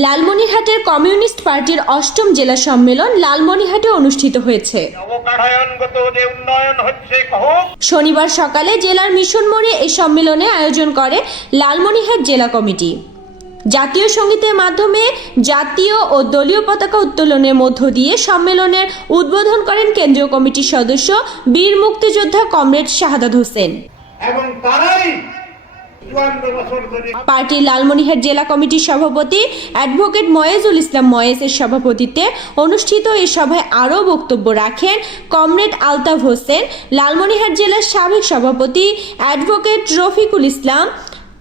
লালমনিরহাটের কমিউনিস্ট পার্টির অষ্টম জেলা সম্মেলন লালমনিরহাটে অনুষ্ঠিত হয়েছে। শনিবার সকালে জেলার মিশন মোড়ে এই সম্মেলনে আয়োজন করে লালমনিরহাট জেলা কমিটি। জাতীয় সঙ্গীতের মাধ্যমে জাতীয় ও দলীয় পতাকা উত্তোলনের মধ্য দিয়ে সম্মেলনের উদ্বোধন করেন কেন্দ্রীয় কমিটির সদস্য বীর মুক্তিযোদ্ধা কমরেড শাহাদাত হোসেন। পার্টির লালমনিরহাট জেলা কমিটির সভাপতি অ্যাডভোকেট ময়েজুল ইসলাম ময়েজের সভাপতিত্বে অনুষ্ঠিত এই সভায় আরও বক্তব্য রাখেন কমরেড আলতাফ হোসেন, লালমনিরহাট জেলার সাবেক সভাপতি অ্যাডভোকেট রফিকুল ইসলাম,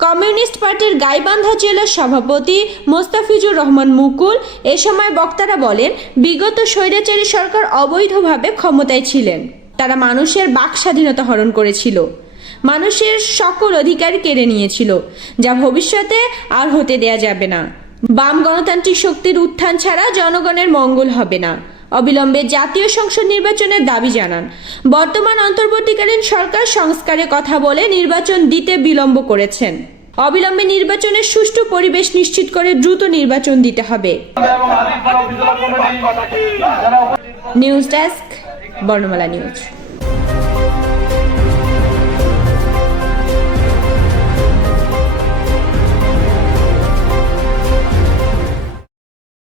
কমিউনিস্ট পার্টির গাইবান্ধা জেলার সভাপতি মোস্তাফিজুর রহমান মুকুল। এ সময় বক্তারা বলেন, বিগত স্বৈরাচারী সরকার অবৈধভাবে ক্ষমতায় ছিলেন। তারা মানুষের বাক স্বাধীনতা হরণ করেছিল, মানুষের সকল অধিকার কেড়ে নিয়েছিল, যা ভবিষ্যতে আর হতে দেয়া যাবে না। বাম গণতান্ত্রিক শক্তির উত্থান ছাড়া জনগণের মঙ্গল হবে না। অবিলম্বে জাতীয় সংসদ নির্বাচনের দাবি জানান। বর্তমান অন্তর্বর্তীকালীন সরকার সংস্কারের কথা বলে নির্বাচন দিতে বিলম্ব করেছেন। অবিলম্বে নির্বাচনের সুষ্ঠু পরিবেশ নিশ্চিত করে দ্রুত নির্বাচন দিতে হবে। নিউজ ডেস্ক, বর্ণমালা নিউজ।